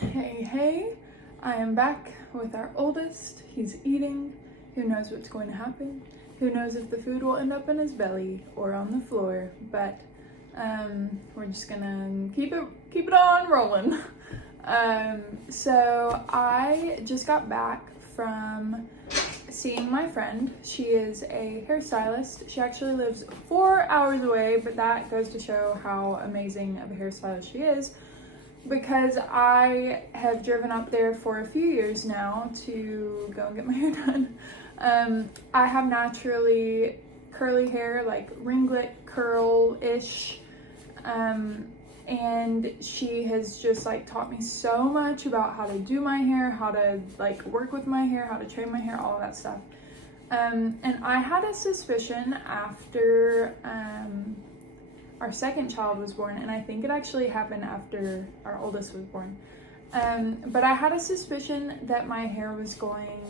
Hey, I am back with our oldest. He's eating. Who knows what's going to happen? Who knows if the food will end up in his belly or on the floor, but we're just gonna keep it on rolling. So I just got back from seeing my friend. She is a hairstylist. She actually lives 4 hours away, but that goes to show how amazing of a hairstylist she is, because I have driven up there for a few years now to go and get my hair done. I have naturally curly hair, like ringlet curl-ish, and she has just like taught me so much about how to do my hair, how to like work with my hair, how to train my hair, all of that stuff. And I had a suspicion after our second child was born, and I think it actually happened after our oldest was born. But I had a suspicion that my hair was going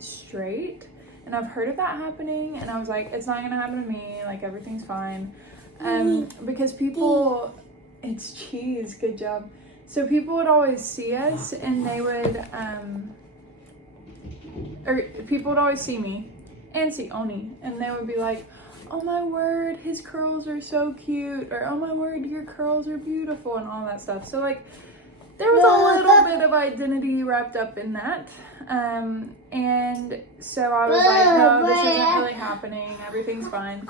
straight, and I've heard of that happening, and I was like, it's not gonna happen to me, like everything's fine. Because people, it's cheese, good job. So people would always see us, and they would, or people would always see me and see Oni, and they would be like, oh my word, his curls are so cute, or oh my word, your curls are beautiful, and all that stuff. So like, there was a little bit of identity wrapped up in that. And so I was like, no, this isn't really happening, everything's fine.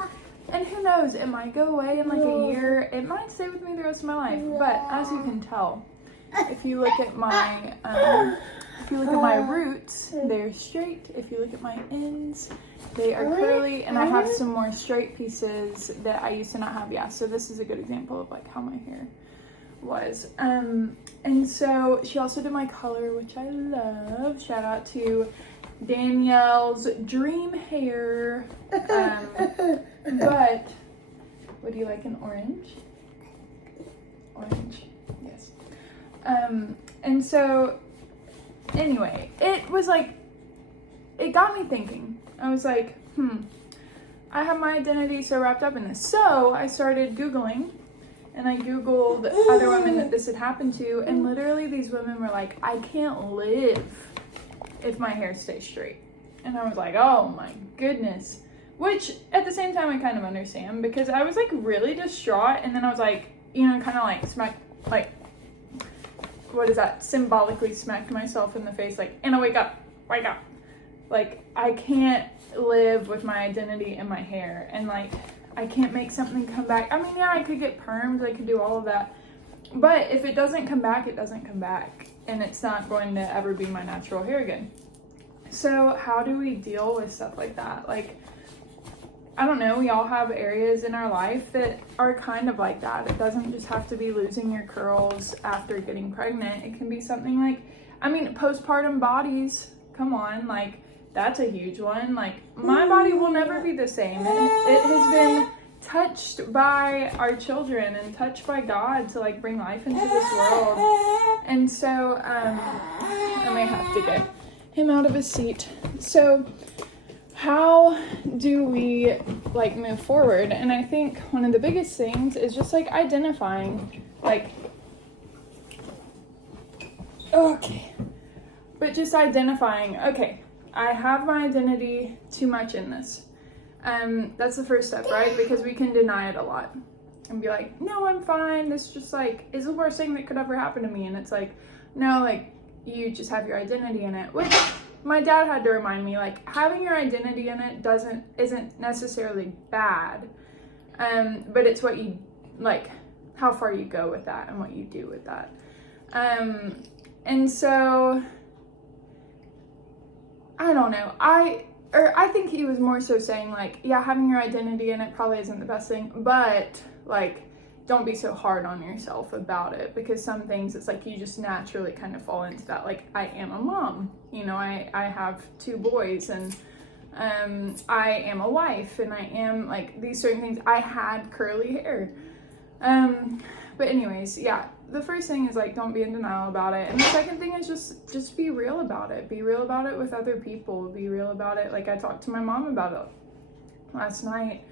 And who knows, it might go away in like a year, it might stay with me the rest of my life. But as you can tell, if you look at my roots, they're straight. If you look at my ends, they are curly, and I have some more straight pieces that I used to not have. Yeah, so this is a good example of like how my hair was. And so she also did my color, which I love. Shout out to Danielle's Dream Hair. But would you like an orange? Orange, yes. And so anyway, it was like, it got me thinking. I was like, I have my identity so wrapped up in this. So I started Googling, and I Googled other women that this had happened to, and literally these women were like, I can't live if my hair stays straight. And I was like, oh my goodness. Which at the same time I kind of understand, because I was like really distraught, and then I was like, kind of like what is that, symbolically smacked myself in the face, like, Anna, wake up. Like, I can't live with my identity in my hair, and like, I can't make something come back. I mean, yeah, I could get perms, I could do all of that, but if it doesn't come back, it doesn't come back, and it's not going to ever be my natural hair again. So how do we deal with stuff like that? Like, I don't know, we all have areas in our life that are kind of like that. It doesn't just have to be losing your curls after getting pregnant. It can be something like, I mean, postpartum bodies, come on, like, that's a huge one. Like, my body will never be the same. It has been touched by our children and touched by God to like bring life into this world. And so, I may have to get him out of his seat. So how do we like move forward? And I think one of the biggest things is just like identifying, like, okay, but just identifying, okay, I have my identity too much in this. That's the first step, right? Because we can deny it a lot and be like, no, I'm fine. This just like is the worst thing that could ever happen to me. And it's like, no, like, you just have your identity in it, which my dad had to remind me, like, having your identity in it isn't necessarily bad. But it's what you, like, how far you go with that and what you do with that. And so, I don't know, I think he was more so saying like, yeah, having your identity in it probably isn't the best thing, but like, don't be so hard on yourself about it, because some things it's like you just naturally kind of fall into that. Like, I am a mom, I have 2 boys, and I am a wife, and I am like these certain things. I had curly hair. But anyways, yeah, the first thing is like, don't be in denial about it. And the second thing is just be real about it. Be real about it with other people. Be real about it. Like, I talked to my mom about it last night.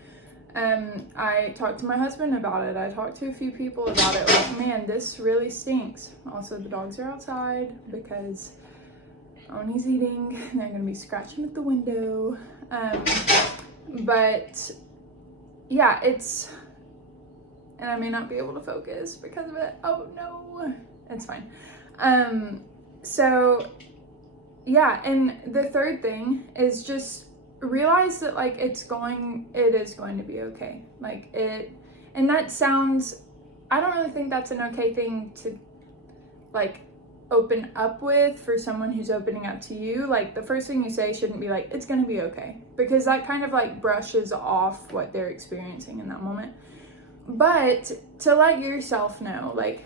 I talked to my husband about it. I talked to a few people about it. Like, man, this really stinks. Also, the dogs are outside because Oni's eating. They're gonna be scratching at the window. But yeah, and I may not be able to focus because of it. Oh no, it's fine. So yeah, and the third thing is just realize that like it is going to be okay. And that sounds, I don't really think that's an okay thing to like open up with for someone who's opening up to you. Like, the first thing you say shouldn't be like, it's gonna be okay, because that kind of like brushes off what they're experiencing in that moment. But to let yourself know, like,